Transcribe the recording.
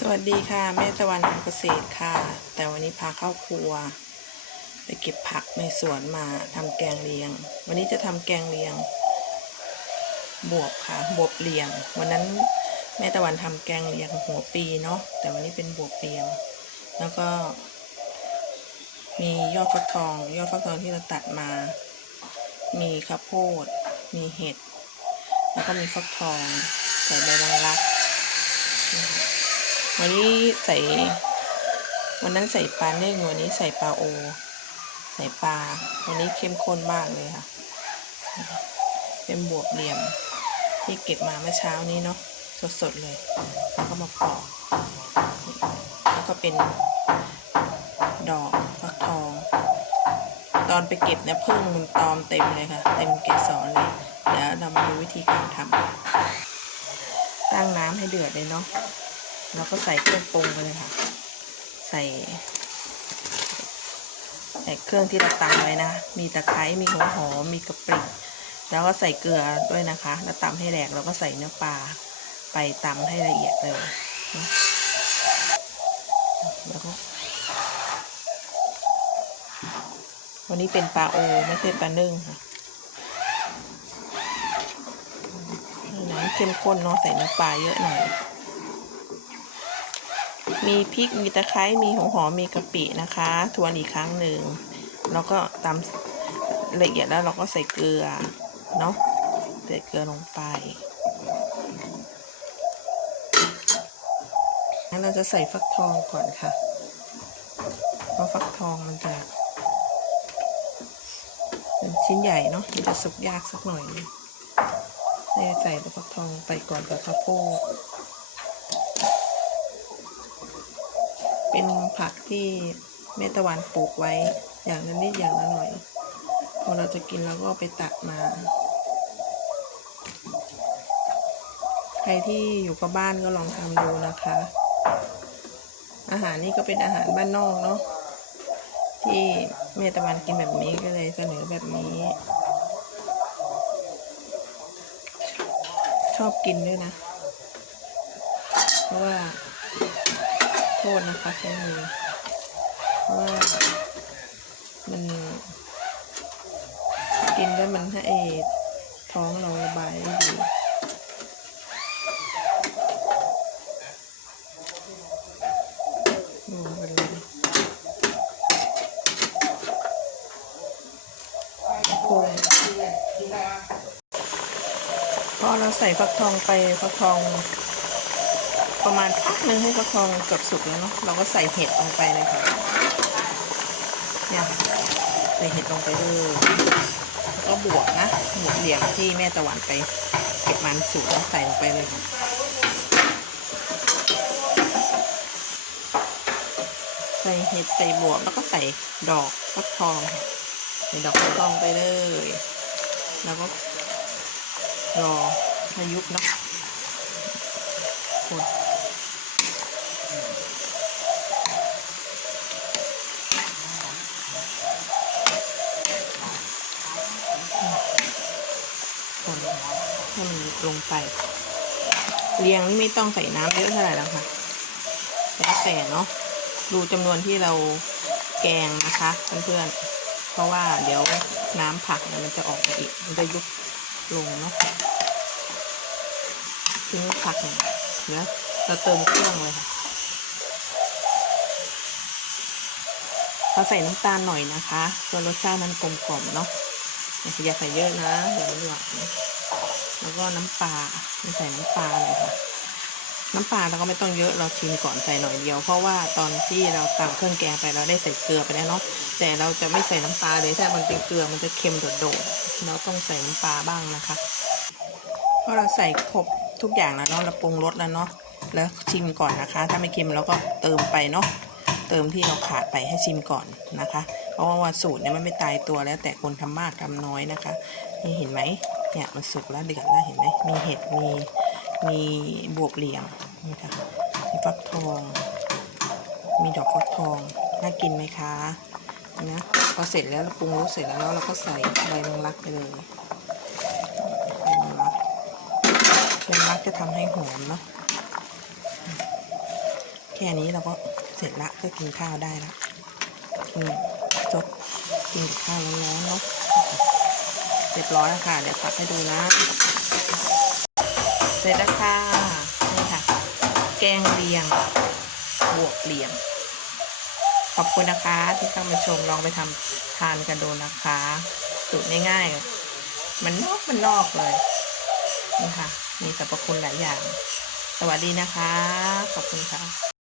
สวัสดีค่ะแม่ตะวันทำเกษตรค่ะ แต่วันนี้พาเข้าครัว ไปเก็บผักในสวนมาทำแกงเลียง วันนี้จะทำแกงเลียง บวบค่ะ บวบเลียง วันนั้นแม่ตะวันทำแกงเลียงหัวปีเนาะแต่วันนี้เป็นบวบเลียง แล้วก็ มียอดฟักทอง ยอดฟักทองที่เราตัดมา มีข้าวโพด มีเห็ด แล้วก็มีฟักทองใส่ใบบังลัก วันนี้ใส่วันนั้นใส่ปลาเน่งวันนี้ใส่ปลาโอ ใส่ปลา วันนี้เข้มข้นมากเลยค่ะ เป็นบวบเหลี่ยม ที่เก็บมาเมื่อเช้านี้เนาะสดๆเลยแล้วก็มาปอกแล้วก็เป็นดอกฟักทอง ตอนไปเก็บเนี่ยพึ่งมันตอมเต็มเลยค่ะ เต็มเกสรเลยเดี๋ยวเรามาดูวิธีการทำตั้งน้ำให้เดือดเลยเนาะ แล้วก็ใส่เครื่องปรุงไปเลยค่ะ ใส่ใส่เครื่องที่เราตำไว้นะ มีตะไคร้ มีหัวหอม มีกะปิแล้วก็ใส่เกลือด้วยนะคะ แล้วตำให้แหลกแล้วก็ใส่เนื้อปลาไปตำให้ละเอียดเลยแล้วก็วันนี้เป็นปลาโอไม่ใช่ปลานึ่งค่ะน้ำเข้มข้นเนาะใส่เนื้อปลาเยอะหน่อย มีพริก มีตะไคร้ มีหัวหอม มีกะปินะคะ ทวนอีกครั้งหนึ่ง แล้วก็ตำละเอียดแล้วเราก็ใส่เกลือ เนาะ ใส่เกลือลงไป เราจะใส่ฟักทองก่อนค่ะ เพราะฟักทองมันจะเป็นชิ้นใหญ่เนาะ มันจะสุกยากสักหน่อยนึงเราใส่ฟักทองไปก่อนกับข้าวโพด เป็นผักที่แม่ตะวันปลูกไว้อย่างละนิดอย่างละหน่อย พอเราจะกินเราก็ไปตัดมา ใครที่อยู่กับบ้านก็ลองทำดูนะคะ อาหารนี่ก็เป็นอาหารบ้านนอกเนาะที่แม่ตะวันกินแบบนี้ก็เลยเสนอแบบนี้ ชอบกินด้วยนะ เพราะว่า ษนะคะใช้มือเพราะว่ามันกินแล้วมันให้ท้องเราระบายได้ดีรวมกันเลยโค้งพอเราใส่ฟักทองไปฟักทอง ประมาณพักหนึ่งให้ฟักทองเกือบสุกแล้วเนาะเราก็ใส่เห็ดลงไปเลยค่ะเนี่ยใส่เห็ดลงไปเลยแล้วก็บวกนะบวกเหลี่ยมที่แม่ตะวันไปเก็บมันสูงใส่ลงไปเลยค่ะใส่เห็ดใส่บวกแล้วก็ใส่ดอกฟักทองค่ะใส่ดอกฟักทองไปเลย แล้วก็รอพายุบเนาะคน คนให้มันลงไป เรียงนี่ไม่ต้องใส่น้ำเยอะเท่าไหร่แล้วค่ะแล้วแต่เนาะดูจำนวนที่เราแกงนะคะเพื่อนๆเพราะว่าเดี๋ยวน้ำผักเนี่ยมันจะออกมาอีกมันจะยุบลงเนาะทิ้งผักเนี่ยเดี๋ยวเราเติมเครื่องเลยค่ะเราใส่น้ำตาลหน่อยนะคะเพื่อรสชาติมันกลมกล่อมเนาะ อย่าใส่เยอะนะเดี๋ยวมันหวานแล้วก็น้ำปลาไม่ใส่น้ำปลาเลยค่ะ น้ำปลาเราก็ไม่ต้องเยอะเราชิมก่อนใส่หน่อยเดียว เพราะว่าตอนที่เราตำเครื่องแกงไปเราได้ใส่เกลือไปแล้วเนาะแต่เราจะไม่ใส่น้ำปลาเลยถ้ามันเป็นเกลือมันจะเค็มโดดๆเราต้องใส่น้ำปลาบ้างนะคะพราะเราใส่ครบทุกอย่างแล้วเนาะเราปรุงรสแล้วเนาะแล้วชิมก่อนนะคะ ถ้าไม่เค็มเราก็เติมไปเนาะเติมที่เราขาดไปให้ชิมก่อนนะคะ เพราะว่าสูตรเนี่ยมันไม่ตายตัวแล้ว แต่คนทำมากทำน้อยนะคะ นี่เห็นไหมเนี่ยมันสุกแล้วเดือดแล้วเห็นไหมมีเห็ดมีมีบวบเหลี่ยมนี่ค่ะมีฟักทอง มีดอกฟักทองน่ากินไหมคะนะพอเสร็จแล้วเราปรุงรสเสร็จแล้วเราก็ใส่ใบมงลักไปเลยใบมงลักใบมงลักจะทำให้หอมเนาะค่นี้เราก็เสร็จละก็กินข้าวได้ละกิน จดกินข้าวร้อนๆเนาะเรียบร้อยแล้วค่ะ เดี๋ยวตักให้ดูนะ เสร็จแล้วค่ะ นี่ค่ะ แกงเลียง บวกเหลียง ขอบคุณนะคะ ที่เข้ามาชมลองไปทำทานกันดูนะคะสูตรง่ายๆ มันนอกมันนอกเลย นี่ค่ะ มีสรรพคุณหลายอย่าง สวัสดีนะคะ ขอบคุณค่ะ